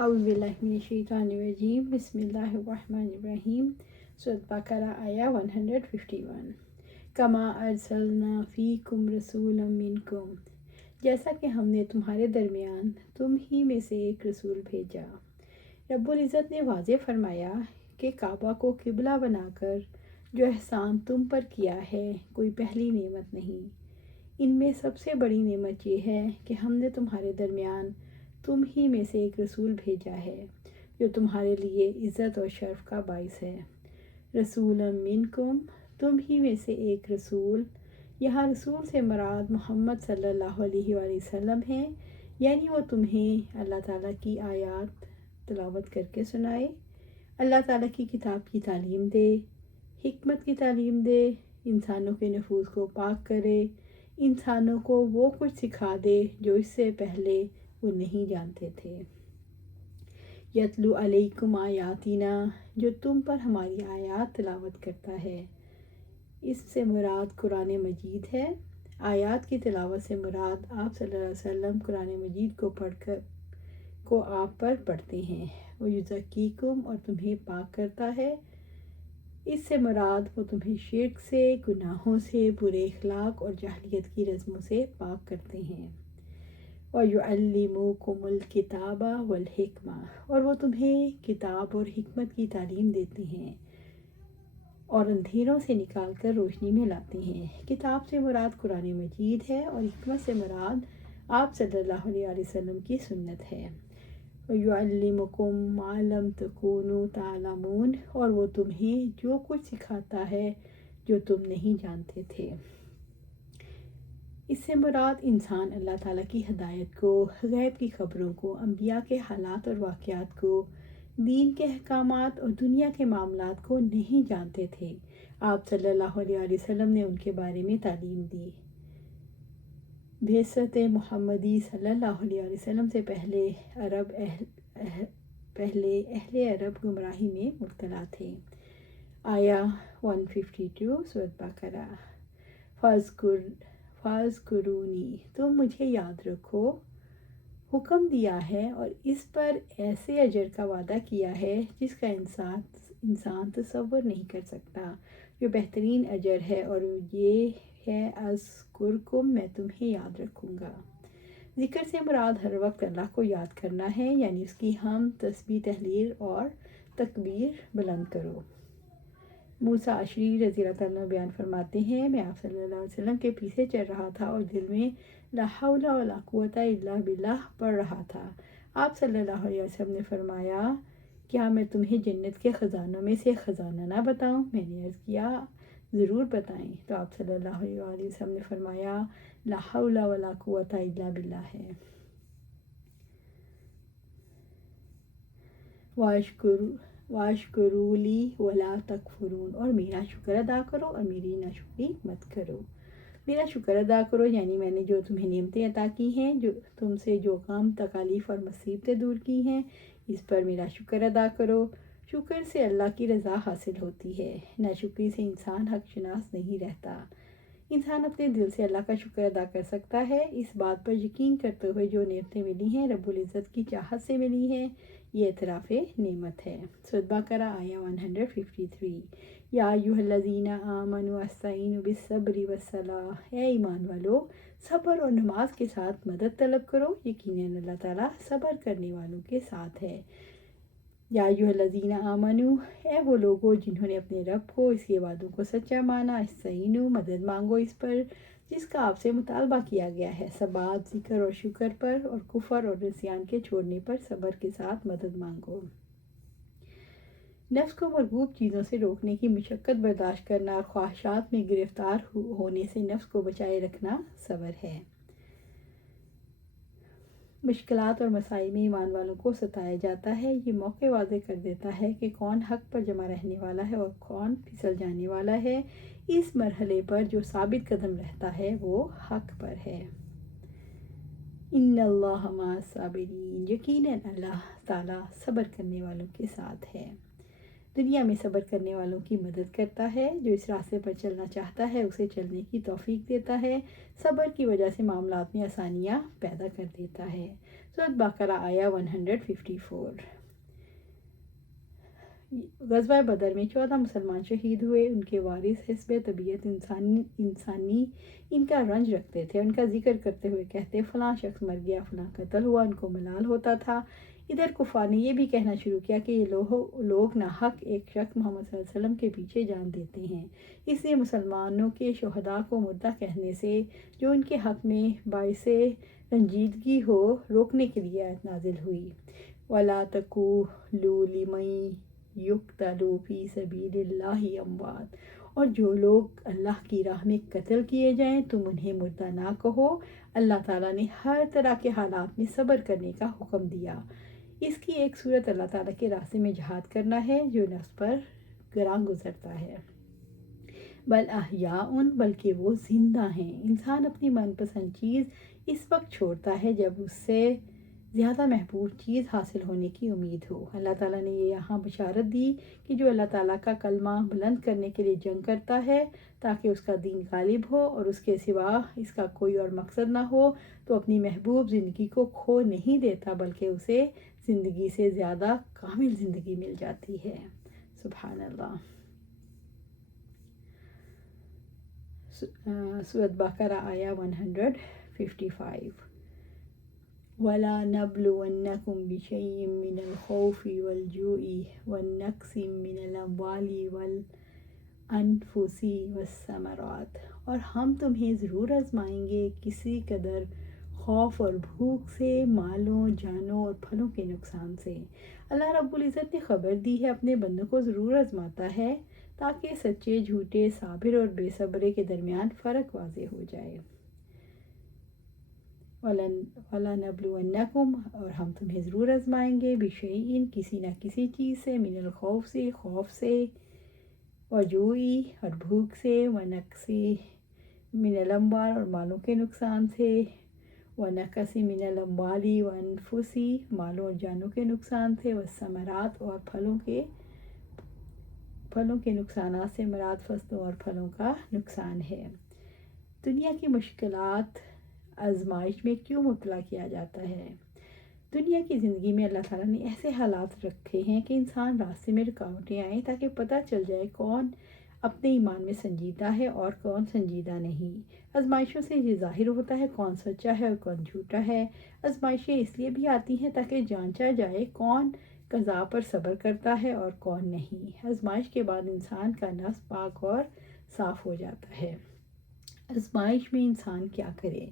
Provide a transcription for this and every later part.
اعوذ باللہ من الشیطان الرجیم بسم اللہ الرحمن الرحیم سورۃ بقرہ آیہ 151 کما ارسلنا فیکم رسولا منکم، جیسا کہ ہم نے تمہارے درمیان تم ہی میں سے ایک رسول بھیجا۔ رب العزت نے واضح فرمایا کہ کعبہ کو قبلہ بنا کر جو احسان تم پر کیا ہے کوئی پہلی نعمت نہیں۔ ان میں سب سے بڑی نعمت یہ ہے کہ ہم نے تمہارے درمیان تم ہی میں سے ایک رسول بھیجا ہے جو تمہارے لیے عزت اور شرف کا باعث ہے۔ رسولا منکم، تم ہی میں سے ایک رسول۔ یہاں رسول سے مراد محمد صلی اللہ علیہ وآلہ وسلم ہے، یعنی وہ تمہیں اللہ تعالیٰ کی آیات تلاوت کر کے سنائے، اللہ تعالیٰ کی کتاب کی تعلیم دے، حکمت کی تعلیم دے، انسانوں کے نفوس کو پاک کرے، انسانوں کو وہ کچھ سکھا دے جو اس سے پہلے وہ نہیں جانتے تھے۔ یتلو علیکم آیاتنا، جو تم پر ہماری آیات تلاوت کرتا ہے۔ اس سے مراد قرآن مجید ہے۔ آیات کی تلاوت سے مراد آپ صلی اللہ علیہ وسلم قرآن مجید کو آپ پر پڑھتے ہیں۔ وہ یزکیکم، اور تمہیں پاک کرتا ہے۔ اس سے مراد وہ تمہیں شرک سے، گناہوں سے، برے اخلاق اور جاہلیت کی رسموں سے پاک کرتے ہیں۔ وَيُعَلِّمُكُمُ الْكِتَابَ وَالْحِکْمَةَ، اور وہ تمہیں کتاب اور حکمت کی تعلیم دیتے ہیں اور اندھیروں سے نکال کر روشنی میں لاتے ہیں۔ کتاب سے مراد قرآن مجید ہے اور حکمت سے مراد آپ صلی اللہ علیہ وسلم کی سنت ہے۔ وَيُعَلِّمُكُم مَّا لَمْ تَكُونُوا تَعْلَمُونَ، اور وہ تمہیں جو کچھ سکھاتا ہے جو تم نہیں جانتے تھے۔ اس سے مراد انسان اللہ تعالیٰ کی ہدایت کو، غیب کی خبروں کو، انبیاء کے حالات اور واقعات کو، دین کے احکامات اور دنیا کے معاملات کو نہیں جانتے تھے۔ آپ صلی اللہ علیہ وسلم نے ان کے بارے میں تعلیم دی۔ بعثت محمدی صلی اللہ علیہ وسلم سے پہلے اہل عرب گمراہی میں مبتلا تھے۔ آیہ 152 سورۃ بقرہ۔ فَاذْكُرُونِی، تم مجھے یاد رکھو، حکم دیا ہے اور اس پر ایسے اجر کا وعدہ کیا ہے جس کا انسان تصور نہیں کر سکتا، جو بہترین اجر ہے، اور یہ ہے اذکرکم، میں تمہیں یاد رکھوں گا۔ ذکر سے مراد ہر وقت اللہ کو یاد کرنا ہے، یعنی اس کی حمد، تسبیح، تحلیل اور تکبیر بلند کرو۔ موسیٰ اشعری رضی اللہ تعالیٰ عنہ بیان فرماتے ہیں، میں آپ صلی اللہ علیہ وسلم کے پیچھے چل رہا تھا اور دل میں لا حول ولا قوۃ الا باللہ پڑھ رہا تھا۔ آپ صلی اللہ علیہ وسلم نے فرمایا، کیا میں تمہیں جنت کے خزانوں میں سے خزانہ نہ بتاؤں؟ میں نے عرض کیا، ضرور بتائیں۔ تو آپ صلی اللہ علیہ وسلم نے فرمایا، لا حول ولا قوۃ الا باللہ ہے۔ وَاشْکُرُوا لِی وَلَا تَکْفُرُونَ، اور میرا شکر ادا کرو اور میری ناشکری مت کرو۔ میرا شکر ادا کرو یعنی میں نے جو تمہیں نعمتیں عطا کی ہیں، جو تم سے جو کام، تکالیف اور مصیبتیں دور کی ہیں، اس پر میرا شکر ادا کرو۔ شکر سے اللہ کی رضا حاصل ہوتی ہے، ناشکری سے انسان حق شناس نہیں رہتا۔ انسان اپنے دل سے اللہ کا شکر ادا کر سکتا ہے، اس بات پر یقین کرتے ہوئے جو نعمتیں ملی ہیں رب العزت کی چاہت سے ملی ہیں، یہ اعتراف نعمت ہے۔ سورۃ بقرہ آیہ 153۔ یا ایھا الذین آمنوا استعینوا بالصبر والصلاۃ، اے ایمان والو، صبر اور نماز کے ساتھ مدد طلب کرو، یقیناً اللہ تعالیٰ صبر کرنے والوں کے ساتھ ہے۔ یا ایھا الذین آمنوا، اے وہ لوگو جنہوں نے اپنے رب کو، اس کے وعدوں کو سچا مانا، استعینوا، مدد مانگو اس پر جس کا آپ سے مطالبہ کیا گیا ہے، ثبات، ذکر اور شکر پر، اور کفر اور نسیان کے چھوڑنے پر صبر کے ساتھ مدد مانگو۔ نفس کو مرغوب چیزوں سے روکنے کی مشقت برداشت کرنا اور خواہشات میں گرفتار ہونے سے نفس کو بچائے رکھنا صبر ہے۔ مشکلات اور مسائل میں ایمان والوں کو ستایا جاتا ہے، یہ موقع واضح کر دیتا ہے کہ کون حق پر جمع رہنے والا ہے اور کون پھسل جانے والا ہے۔ اس مرحلے پر جو ثابت قدم رہتا ہے وہ حق پر ہے۔ ان اللہ مع الصابرین، یقیناً اللہ تعالیٰ صبر کرنے والوں کے ساتھ ہے۔ دنیا میں صبر کرنے والوں کی مدد کرتا ہے، جو اس راستے پر چلنا چاہتا ہے اسے چلنے کی توفیق دیتا ہے، صبر کی وجہ سے معاملات میں آسانیاں پیدا کر دیتا ہے۔ سورۃ بقرہ آیا 154۔ غزوہ بدر میں 14 مسلمان شہید ہوئے۔ ان کے وارث حسب طبیعت انسانی ان کا رنج رکھتے تھے، ان کا ذکر کرتے ہوئے کہتے فلاں شخص مر گیا، فلاں قتل ہوا، ان کو ملال ہوتا تھا۔ ادھر کفار نے یہ بھی کہنا شروع کیا کہ یہ لوگ ناحق ایک شخص محمد صلی اللہ علیہ وسلم کے پیچھے جان دیتے ہیں، اس لیے مسلمانوں کے شہداء کو مردہ کہنے سے جو ان کے حق میں باعث رنجیدگی ہو روکنے کے لیے آیت نازل ہوئی۔ وَلَا تَقُولُوا لِمَن يُقْتَلُ فِي سَبِيلِ اللَّهِ أَمْوَاتٌ، اور جو لوگ اللہ کی راہ میں قتل کیے جائیں تم انہیں مردہ نہ کہو۔ اللہ تعالیٰ نے ہر طرح کے حالات میں صبر کرنے کا حکم دیا۔ اس کی ایک صورت اللہ تعالیٰ کے راستے میں جہاد کرنا ہے جو نفس پر گراں گزرتا ہے۔ بل احیاء، بلکہ وہ زندہ ہیں۔ انسان اپنی من پسند چیز اس وقت چھوڑتا ہے جب اس سے زیادہ محبوب چیز حاصل ہونے کی امید ہو۔ اللہ تعالیٰ نے یہاں بشارت دی کہ جو اللہ تعالیٰ کا کلمہ بلند کرنے کے لیے جنگ کرتا ہے تاکہ اس کا دین غالب ہو اور اس کے سوا اس کا کوئی اور مقصد نہ ہو، تو اپنی محبوب زندگی کو کھو نہیں دیتا بلکہ اسے زندگی سے زیادہ کامل زندگی مل جاتی ہے۔ سبحان اللہ۔ سورۃ بقرہ آیا 155۔ وَلَا نَبْلُوَنَّكُمْ بِشَيْءٍ مِّنَ الْخَوْفِ وَالْجُوعِ وَالنَّقْصِ مِّنَ الْأَمْوَالِ وَالْأَنفُسِ وَالثَّمَرَاتِ، اور ہم تمہیں ضرور آزمائیں گے کسی قدر خوف اور بھوک سے، مالوں، جانوں اور پھلوں کے نقصان سے۔ اللہ رب العزت نے خبر دی ہے اپنے بندوں کو ضرور آزماتا ہے تاکہ سچے جھوٹے، صابر اور بے صبرے کے درمیان فرق واضح ہو جائے۔ وَلَنَبْلُوَنَّكُمْ، اور ہم تمہیں ضرور آزمائیں گے، بِشَيْءٍ کسی نہ کسی چیز سے، مِنَ الْخَوْفِ سے خوف سے، وَجُوعِ اور بھوک سے، وَنَقْصِ مِنَ الْأَمْوَالِ اور مالوں کے نقصان سے، وَنَقْصِ مِنَ الْأَمْوَالِ وَأَنفُسِ مالوں اور جانوں کے نقصان سے، وَالثَّمَرَاتِ اور پھلوں کے نقصانات سے مراد فصلوں اور پھلوں کا نقصان ہے۔ دنیا کی مشکلات آزمائش میں کیوں مبتلا کیا جاتا ہے؟ دنیا کی زندگی میں اللہ تعالیٰ نے ایسے حالات رکھے ہیں کہ انسان راستے میں رکاوٹیں آئیں تاکہ پتہ چل جائے کون اپنے ایمان میں سنجیدہ ہے اور کون سنجیدہ نہیں۔ آزمائشوں سے یہ ظاہر ہوتا ہے کون سچا ہے اور کون جھوٹا ہے۔ آزمائشیں اس لیے بھی آتی ہیں تاکہ جانچا جائے کون قضاء پر صبر کرتا ہے اور کون نہیں۔ آزمائش کے بعد انسان کا نفس پاک اور صاف ہو جاتا ہے۔ آزمائش میں انسان کیا کرے؟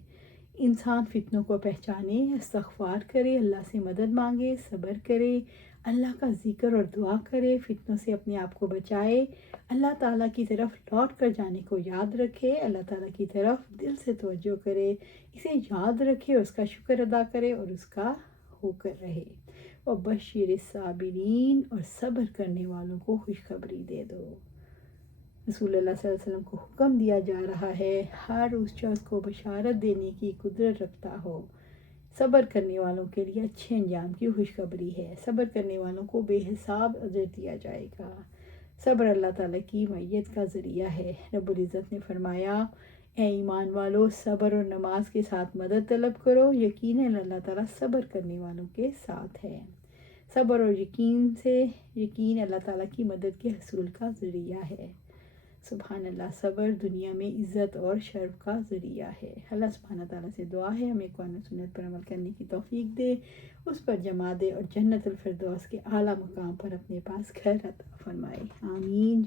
انسان فتنوں کو پہچانے، استغفار کرے، اللہ سے مدد مانگے، صبر کرے، اللہ کا ذکر اور دعا کرے، فتنوں سے اپنے آپ کو بچائے، اللہ تعالیٰ کی طرف لوٹ کر جانے کو یاد رکھے، اللہ تعالیٰ کی طرف دل سے توجہ کرے، اسے یاد رکھے، اس کا شکر ادا کرے اور اس کا ہو کر رہے۔ وَبَشِّرِ الصَّابِرِينَ، اور صبر کرنے والوں کو خوشخبری دے دو۔ رسول اللہ صلی اللہ علیہ وسلم کو حکم دیا جا رہا ہے ہر اس شخص کو بشارت دینے کی قدرت رکھتا ہو۔ صبر کرنے والوں کے لیے اچھے انجام کی خوشخبری ہے۔ صبر کرنے والوں کو بے حساب اجر دیا جائے گا۔ صبر اللہ تعالیٰ کی معیت کا ذریعہ ہے۔ رب العزت نے فرمایا اے ایمان والو، صبر اور نماز کے ساتھ مدد طلب کرو، یقیناً اللہ تعالیٰ صبر کرنے والوں کے ساتھ ہے۔ صبر اور یقین اللہ تعالیٰ کی مدد کے حصول کا ذریعہ ہے۔ سبحان اللہ، صبر دنیا میں عزت اور شرف کا ذریعہ ہے۔ اللہ سبحانہ تعالیٰ سے دعا ہے ہمیں قرآن و سنت پر عمل کرنے کی توفیق دے، اس پر جما دے اور جنت الفردوس کے اعلیٰ مقام پر اپنے پاس گھر عطا فرمائے۔ آمین۔